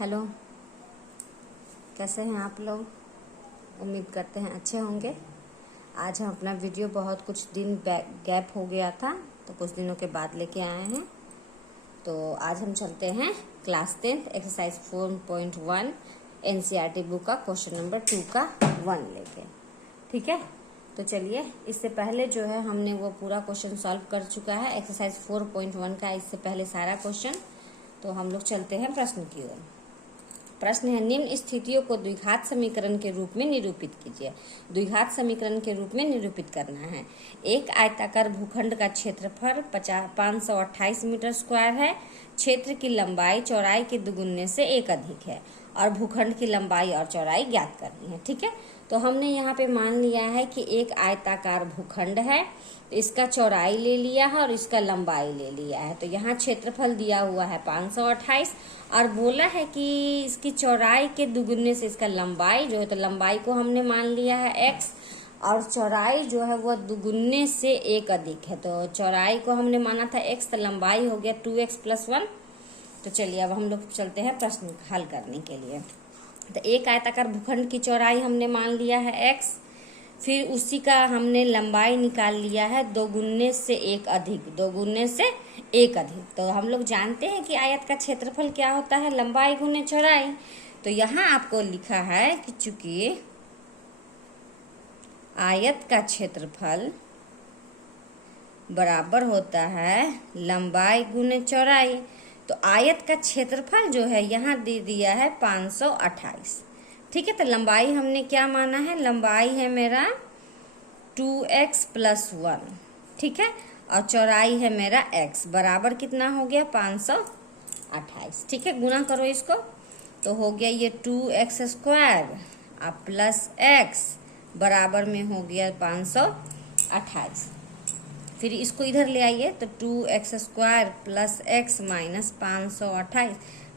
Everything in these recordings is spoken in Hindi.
हेलो, कैसे हैं आप लोग। उम्मीद करते हैं अच्छे होंगे। आज हम अपना वीडियो बहुत कुछ दिन गैप हो गया था तो कुछ दिनों के बाद लेके आए हैं। तो आज हम चलते हैं क्लास 10 एक्सरसाइज 4.1 एनसीईआरटी बुक का क्वेश्चन नंबर 2 का 1 लेके। ठीक है, तो चलिए। इससे पहले जो है हमने वो पूरा क्वेश्चन सॉल्व कर चुका है, एक्सरसाइज 4.1 का इससे पहले सारा क्वेश्चन। तो हम लोग चलते हैं प्रश्न की ओर। प्रश्न है, निम्न स्थितियों को द्विघात समीकरण के रूप में निरूपित कीजिए। द्विघात समीकरण के रूप में निरूपित करना है। एक आयताकार भूखंड का क्षेत्रफल 528 मीटर स्क्वायर है। क्षेत्र की लंबाई चौड़ाई के दुगुने से एक अधिक है और भूखंड की लंबाई और चौड़ाई ज्ञात करनी है। ठीक है, तो हमने यहाँ पे मान लिया है कि एक आयताकार भूखंड है, इसका चौड़ाई ले लिया है और इसका लंबाई ले लिया है। तो यहाँ क्षेत्रफल दिया हुआ है 528 और बोला है कि इसकी चौड़ाई के दुगुने से इसका लंबाई जो है, तो लंबाई को हमने मान लिया है x और चौड़ाई जो है वो दुगुने से एक अधिक है। तो चौड़ाई को हमने माना था x, तो लंबाई हो गया 2x + 1। तो चलिए अब हम लोग चलते हैं प्रश्न हल करने के लिए। तो एक आयताकार भूखंड की चौड़ाई हमने मान लिया है x, फिर उसी का हमने लंबाई निकाल लिया है दोगुने से एक अधिक, दोगुने से एक अधिक। तो हम लोग जानते हैं कि आयत का क्षेत्रफल क्या होता है, लंबाई गुने चौड़ाई। तो यहाँ आपको लिखा है कि चूंकि आयत का क्षेत्रफल बराबर होता है लंबाई गुने चौड़ाई, तो आयत का क्षेत्रफल जो है यहाँ दे दिया है 528। ठीक है, तो लंबाई हमने क्या माना है, लंबाई है मेरा 2x + 1। ठीक है, और चौड़ाई है मेरा x, बराबर कितना हो गया 528। ठीक है, गुना करो इसको तो हो गया ये 2x² अब प्लस x बराबर में हो गया 528। फिर इसको इधर ले आइए तो 2x² + x - 528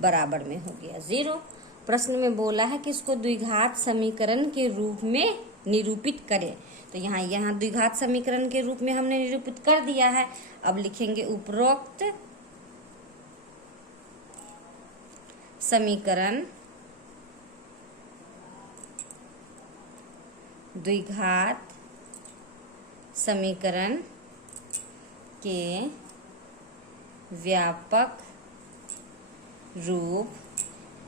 बराबर में हो गया 0। प्रश्न में बोला है कि इसको द्विघात समीकरण के रूप में निरूपित करें। तो यहाँ द्विघात समीकरण के रूप में हमने निरूपित कर दिया है। अब लिखेंगे उपरोक्त समीकरण द्विघात समीकरण के व्यापक रूप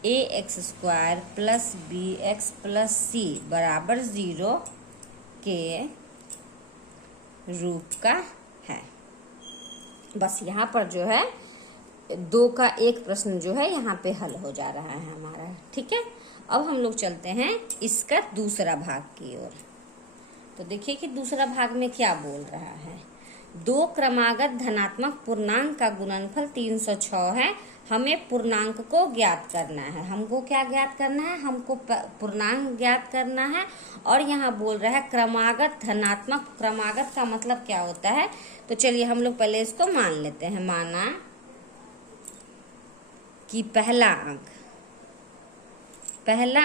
ax² + bx + c बराबर 0 के रूप का है। बस यहाँ पर जो है 2 का 1 प्रश्न जो है यहाँ पे हल हो जा रहा है हमारा। ठीक है, अब हम लोग चलते हैं इसका दूसरा भाग की ओर। तो देखिए कि दूसरा भाग में क्या बोल रहा है। 2 क्रमागत धनात्मक पूर्णांक का गुणनफल 306 है। हमें पूर्णांक को ज्ञात करना है। हमको क्या ज्ञात करना है, हमको पूर्णांक ज्ञात करना है। और यहाँ बोल रहा है क्रमागत धनात्मक। क्रमागत का मतलब क्या होता है, तो चलिए हम लोग पहले इसको मान लेते हैं। माना कि पहला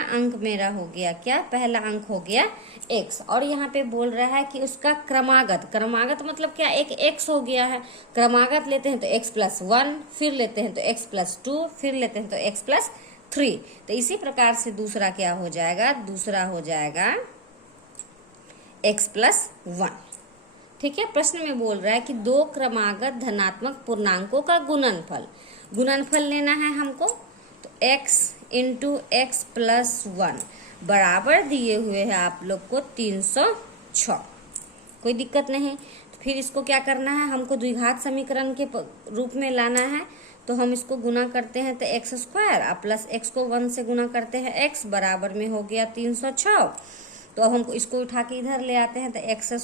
अंक मेरा हो गया क्या, पहला अंक हो गया x, और यहाँ पे बोल रहा है कि उसका क्रमागत मतलब क्या, एक x हो गया है। क्रमागत लेते हैं तो x + 1, फिर लेते हैं तो x + 2, फिर लेते हैं तो x + 3। तो इसी प्रकार से दूसरा क्या हो जाएगा, दूसरा हो जाएगा x + 1। ठीक है, प्रश्न में बोल रहा है कि 2 क्रमागत धनात्मक पूर्णांकों का गुणनफल लेना है हमको। तो x × x + 1 बराबर दिए हुए हैं आप लोग को 306। कोई दिक्कत नहीं। तो फिर इसको क्या करना है, हमको द्विघात समीकरण के रूप में लाना है। तो हम इसको गुना करते हैं तो x² प्लस x को 1 से गुना करते हैं x बराबर में हो गया 306। तो अब हमको इसको उठा के इधर ले आते हैं तो x²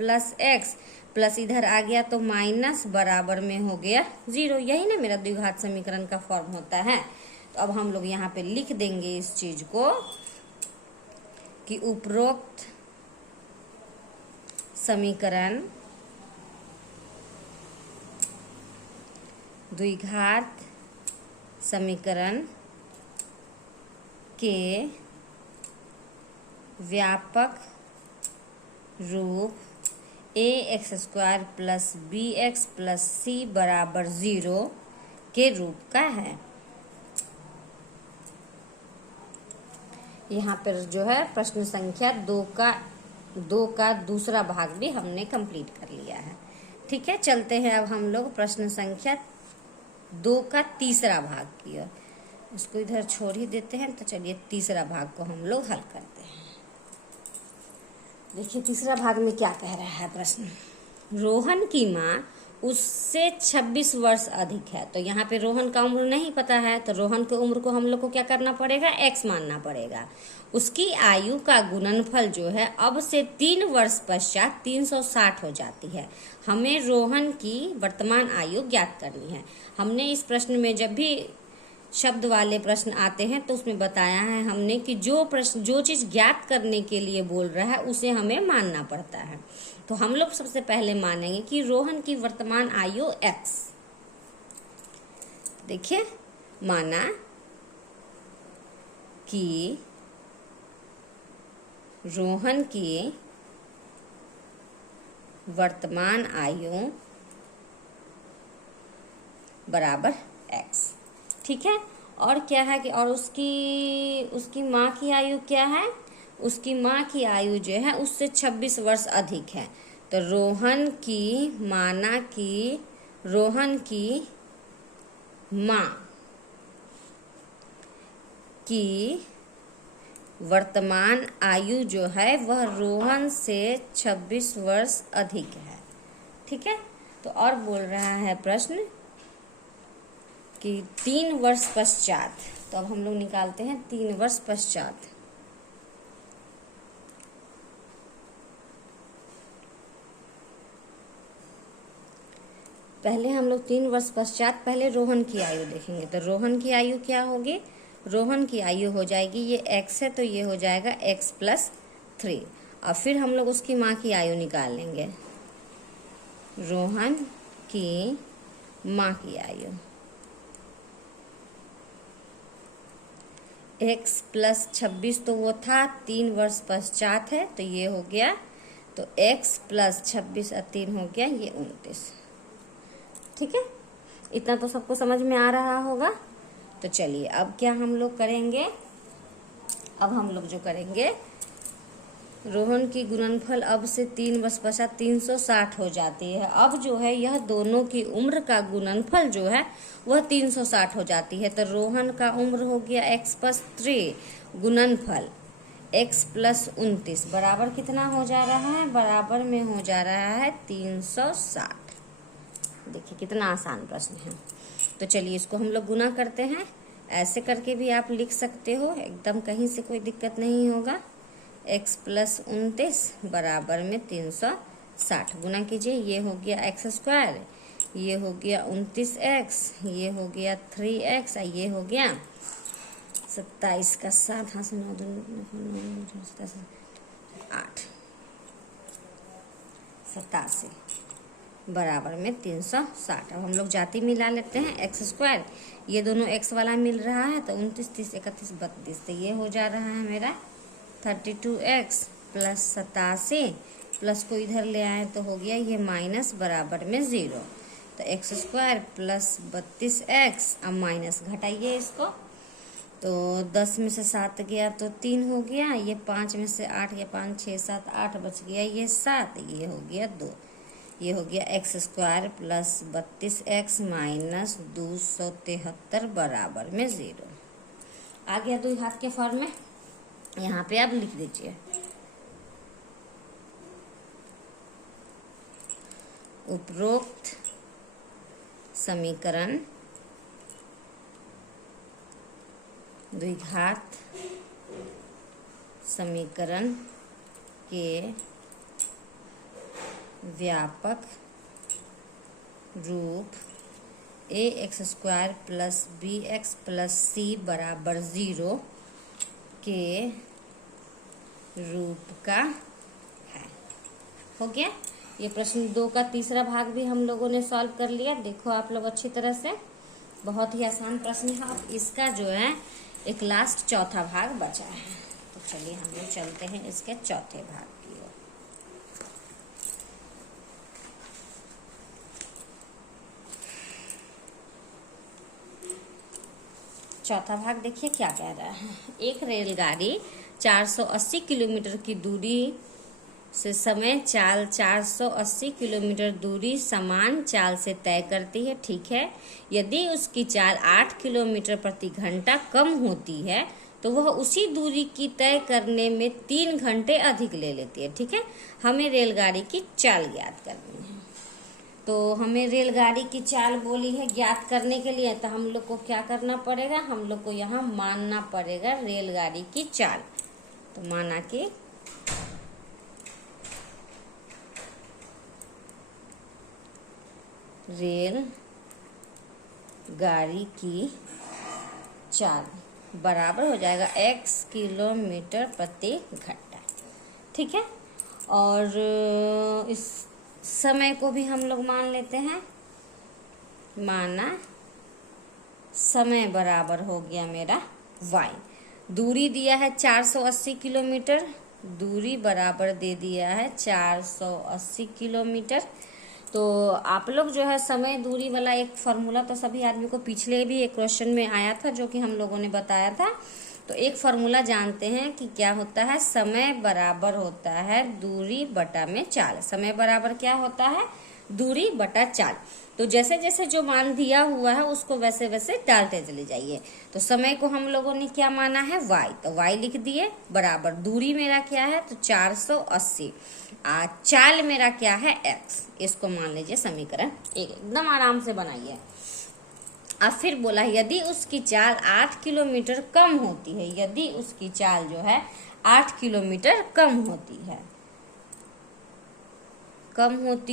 + x प्लस इधर आ गया तो माइनस बराबर में हो गया 0। यही ना मेरा द्विघात समीकरण का फॉर्म होता है। तो अब हम लोग यहाँ पे लिख देंगे इस चीज को कि उपरोक्त समीकरण द्विघात समीकरण के व्यापक रूप ax² + bx + c बराबर 0 के रूप का है। यहाँ पर जो है प्रश्न संख्या 2 का दूसरा भाग भी हमने कंप्लीट कर लिया है। ठीक है, चलते हैं अब हम लोग प्रश्न संख्या 2 का तीसरा भाग की ओर। इसको इधर छोड़ ही देते हैं। तो चलिए तीसरा भाग को हम लोग हल करते हैं। देखिए तीसरा भाग में क्या कह रहा है प्रश्न। रोहन की माँ उससे 26 वर्ष अधिक है। तो यहाँ पे रोहन का उम्र नहीं पता है, तो रोहन की उम्र को हम लोग को क्या करना पड़ेगा, x मानना पड़ेगा। उसकी आयु का गुणनफल जो है अब से 3 वर्ष पश्चात 360 हो जाती है। हमें रोहन की वर्तमान आयु ज्ञात करनी है। हमने इस प्रश्न में जब भी शब्द वाले प्रश्न आते हैं तो उसमें बताया है हमने कि जो चीज ज्ञात करने के लिए बोल रहा है उसे हमें मानना पड़ता है। तो हम लोग सबसे पहले मानेंगे कि रोहन की वर्तमान आयु x। देखिए माना कि रोहन की वर्तमान आयु बराबर x। ठीक है, और क्या है कि और उसकी माँ की आयु क्या है, उसकी माँ की आयु जो है उससे 26 वर्ष अधिक है। तो माना कि रोहन की माँ की वर्तमान आयु जो है वह रोहन से 26 वर्ष अधिक है। ठीक है, तो और बोल रहा है प्रश्न कि 3 वर्ष पश्चात। तो अब हम लोग निकालते हैं 3 वर्ष पश्चात। पहले हम लोग 3 वर्ष पश्चात पहले रोहन की आयु देखेंगे। तो रोहन की आयु क्या होगी, रोहन की आयु हो जाएगी, ये x है तो ये हो जाएगा x + 3। और फिर हम लोग उसकी माँ की आयु निकाल लेंगे, रोहन की माँ की आयु x + 26 तो वो था 3 वर्ष पश्चात है, तो ये हो गया, तो x + 26 और 3 हो गया ये 29। ठीक है, इतना तो सबको समझ में आ रहा होगा। तो चलिए अब क्या हम लोग करेंगे, अब हम लोग जो करेंगे, रोहन की गुणनफल अब से 3 वर्ष पश्चात 360 हो जाती है। अब जो है यह दोनों की उम्र का गुणनफल जो है वह 360 हो जाती है। तो रोहन का उम्र हो गया x + 3 गुणनफल x + 29 बराबर कितना हो जा रहा है, बराबर में हो जा रहा है 360। देखिए कितना आसान प्रश्न है। तो चलिए इसको हम लोग गुना करते हैं। ऐसे करके भी आप लिख सकते हो, एकदम कहीं से कोई दिक्कत नहीं होगा। x + 29 बराबर में 360 गुना कीजिए। ये हो गया x², ये हो गया 29x, ये हो गया 3x, ये हो गया 27 का 7 हाथ से 9 8 87 बराबर में 360। अब हम लोग जाति मिला लेते हैं, x², ये दोनों x वाला मिल रहा है तो 29, 30, 31, 32, तो ये हो जा रहा है मेरा 32x + 87 प्लस को इधर ले आए तो हो गया ये माइनस बराबर में 0। तो x² + 32x, अब माइनस घटाइए इसको, तो 10 में से 7 गया तो 3 हो गया, ये 5 में से 8 गया, 5, 6, 7, 8 बच गया, ये 7, ये हो गया 2, ये हो गया x² + 32x - 273 बराबर में 0। आ गया 2 हाथ के फॉर्म में। यहाँ पे आप लिख दीजिए, उपरोक्त समीकरण द्विघात समीकरण के व्यापक रूप ax² + bx + c बराबर 0 के रूप का है। हो गया, ये प्रश्न 2 का तीसरा भाग भी हम लोगों ने सॉल्व कर लिया। देखो आप लोग अच्छी तरह से, बहुत ही आसान प्रश्न है। अब इसका जो है एक लास्ट चौथा भाग बचा है। तो चलिए हम लोग चलते हैं इसके चौथे भाग की ओर। चौथा भाग देखिए क्या कह रहा है। एक रेलगाड़ी 480 किलोमीटर की दूरी से समय चाल 480 किलोमीटर दूरी समान चाल से तय करती है, ठीक है। यदि उसकी चाल 8 किलोमीटर प्रति घंटा कम होती है तो वह उसी दूरी की तय करने में 3 घंटे अधिक ले लेती है, ठीक है। हमें रेलगाड़ी की चाल ज्ञात करनी है, तो हमें रेलगाड़ी की चाल बोली है ज्ञात करने के लिए, तो हम लोग को क्या करना पड़ेगा, हम लोग को यहाँ मानना पड़ेगा रेलगाड़ी की चाल। तो माना कि रेल गाड़ी की चाल बराबर हो जाएगा x किलोमीटर प्रति घंटा, ठीक है। और इस समय को भी हम लोग मान लेते हैं, माना समय बराबर हो गया मेरा y। दूरी दिया है 480 किलोमीटर, दूरी बराबर दे दिया है 480 किलोमीटर। तो आप लोग जो है समय दूरी वाला एक फॉर्मूला तो सभी आदमी को पिछले भी एक क्वेश्चन में आया था जो कि हम लोगों ने बताया था। तो एक फॉर्मूला जानते हैं कि क्या होता है, समय बराबर होता है दूरी बटा में चाल। समय बराबर क्या होता है, दूरी बटा चाल। तो जैसे जैसे जो मान दिया हुआ है उसको वैसे वैसे डालते चले जाइए। तो समय को हम लोगों ने क्या माना है, y, तो y लिख दिए बराबर दूरी मेरा क्या है तो 480, चाल मेरा क्या है x। इसको मान लीजिए समीकरण एकदम आराम से बनाइए। अब फिर बोला यदि उसकी चाल 8 किलोमीटर कम होती है, यदि उसकी चाल जो है 8 किलोमीटर कम होती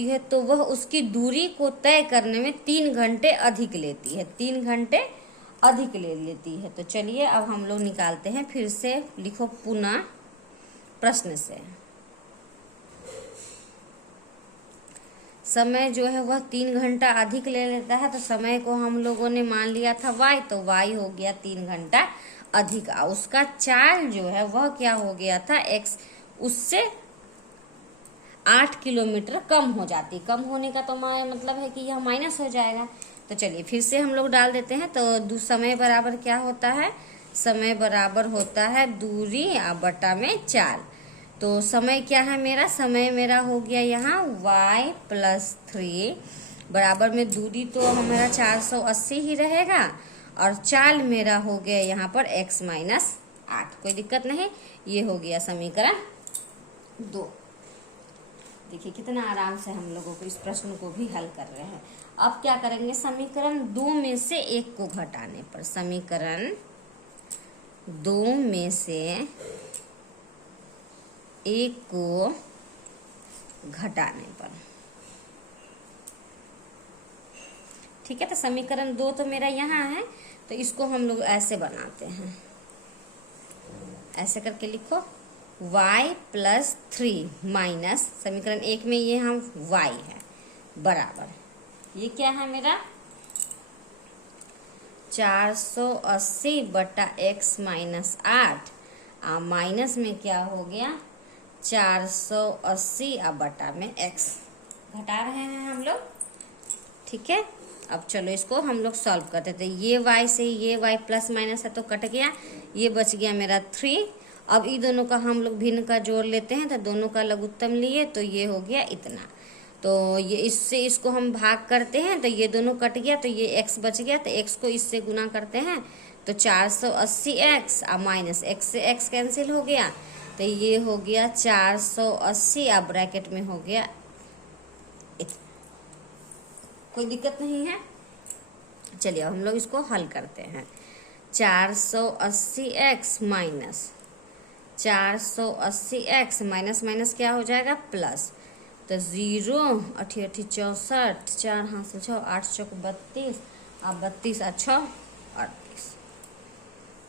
है तो वह उसकी दूरी को तय करने में 3 घंटे अधिक लेती है, 3 घंटे अधिक ले लेती है। तो चलिए अब हम लोग निकालते हैं, फिर से लिखो पुनः प्रश्न से। समय जो है वह 3 घंटा अधिक ले लेता है, तो समय को हम लोगों ने मान लिया था y, तो y हो गया 3 घंटा अधिक। उसका चाल जो है वह क्या हो गया था x, उससे 8 किलोमीटर कम हो जाती। कम होने का तो मतलब है कि यह माइनस हो जाएगा। तो चलिए फिर से हम लोग डाल देते हैं। तो समय बराबर क्या होता है, समय बराबर होता है दूरी बटा में चाल। तो समय क्या है मेरा, समय मेरा हो गया यहाँ y प्लस 3 बराबर में दूरी तो हमारा 480 ही रहेगा, और चाल मेरा हो गया यहाँ पर x माइनस 8। कोई दिक्कत नहीं, ये हो गया समीकरण 2। देखिए कितना आराम से हम लोगों को इस प्रश्न को भी हल कर रहे हैं। अब क्या करेंगे, समीकरण 2 में से 1 को घटाने पर, समीकरण 2 में से 1 को घटाने पर, ठीक है। तो समीकरण 2 तो मेरा यहाँ है, तो इसको हम लोग ऐसे बनाते हैं, ऐसे करके लिखो y प्लस 3 माइनस समीकरण 1 में ये हम y है बराबर, ये क्या है मेरा 480 बटा x माइनस 8, माइनस में क्या हो गया 480 बटा में x घटा रहे हैं हम लोग, ठीक है। अब चलो इसको हम लोग सॉल्व करते थे। ये y से ये y प्लस माइनस है तो कट गया, ये बच गया मेरा 3। अब इन दोनों का हम लोग भिन्न का जोड़ लेते हैं, तो दोनों का लघुत्तम लिए तो ये हो गया इतना। तो ये इससे इसको हम भाग करते हैं तो ये दोनों कट गया, तो ये x बच गया, तो x को इससे गुना करते हैं तो 480x माइनस x से x कैंसिल हो गया, तो ये हो गया 480 ब्रैकेट में हो गया इतना। कोई दिक्कत नहीं है। चलिए अब हम लोग इसको हल करते हैं। 480x minus 480x minus minus क्या हो जाएगा प्लस, तो 0 8 8 64 4 हाथ से 6 8 चौक 32 अब 32 6 38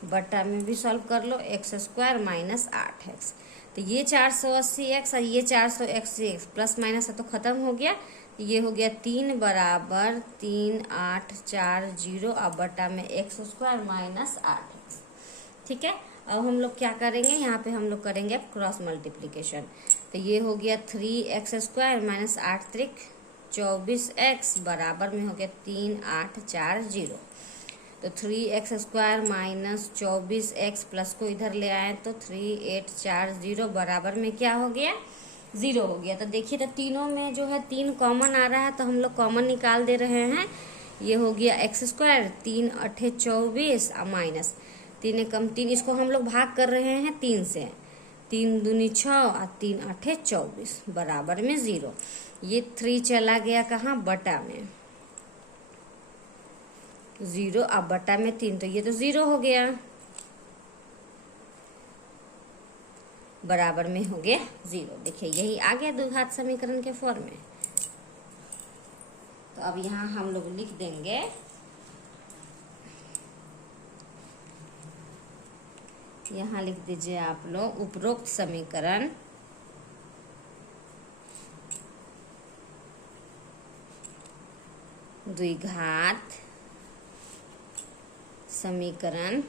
बटा में भी सॉल्व कर लो एक्स स्क्वायर माइनस 8x। तो ये 480x और ये 480x प्लस माइनस है तो खत्म हो गया, ये हो गया 3 बराबर 3 8 4 0 अब बटा में एक्स स्क्वायर माइनस 8x, ठीक है। अब हम लोग क्या करेंगे, यहाँ पे हम लोग करेंगे अब क्रॉस मल्टीप्लिकेशन। तो ये हो गया 3x स्क्वायर माइनस 8 त्रिक 24x बराबर में हो गया 3 8 4 0। तो 3x² माइनस 24x प्लस को इधर ले आए तो 3 8 4 0 बराबर में क्या हो गया, 0 हो गया। तो देखिए, तो तीनों में जो है 3 कॉमन आ रहा है, तो हम लोग कॉमन निकाल दे रहे हैं। ये हो गया x², 3 8 24 और माइनस 3 कम 3, इसको हम लोग भाग कर रहे हैं 3 से, 3 दूनी 6 और 3 8 24 बराबर में 0। ये 3 चला गया कहाँ, बटा में, 0 अब बटा में 3, तो ये तो 0 हो गया, बराबर में हो गया 0। देखिए, यही आ गया द्विघात समीकरण के फॉर्म में। तो अब यहाँ हम लोग लिख देंगे यहाँ लिख दीजिए आप लोग, उपरोक्त समीकरण द्विघात समीकरण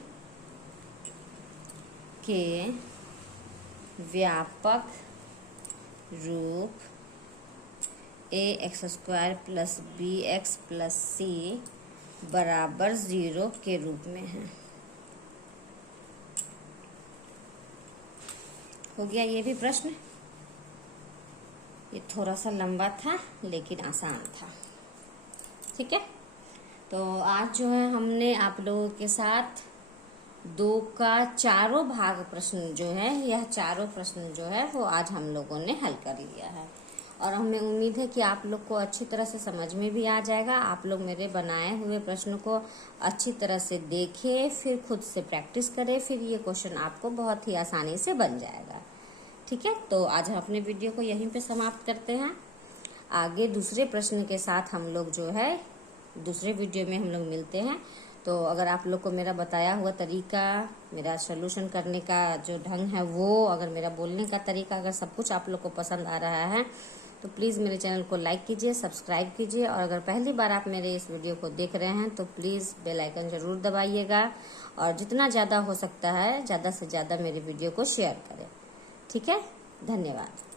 के व्यापक रूप ax² plus bx plus c बराबर 0 के रूप में है। हो गया ये भी प्रश्न। ये थोड़ा सा लंबा था लेकिन आसान था। ठीक है, तो आज जो है हमने आप लोगों के साथ 2 का चारों भाग प्रश्न जो है, यह चारों प्रश्न जो है वो आज हम लोगों ने हल कर लिया है, और हमें उम्मीद है कि आप लोग को अच्छी तरह से समझ में भी आ जाएगा। आप लोग मेरे बनाए हुए प्रश्न को अच्छी तरह से देखें, फिर खुद से प्रैक्टिस करें, फिर ये क्वेश्चन आपको बहुत ही आसानी से बन जाएगा। ठीक है, तो आज हम अपने वीडियो को यहीं पे समाप्त करते हैं। आगे दूसरे प्रश्न के साथ हम लोग जो है दूसरे वीडियो में हम लोग मिलते हैं। तो अगर आप लोग को मेरा बताया हुआ तरीका, मेरा सोल्यूशन करने का जो ढंग है वो, अगर मेरा बोलने का तरीका, अगर सब कुछ आप लोग को पसंद आ रहा है तो प्लीज़ मेरे चैनल को लाइक कीजिए, सब्सक्राइब कीजिए, और अगर पहली बार आप मेरे इस वीडियो को देख रहे हैं तो प्लीज़ बेल आइकन ज़रूर दबाइएगा, और जितना ज़्यादा हो सकता है ज़्यादा से ज़्यादा मेरे वीडियो को शेयर करें। ठीक है, धन्यवाद।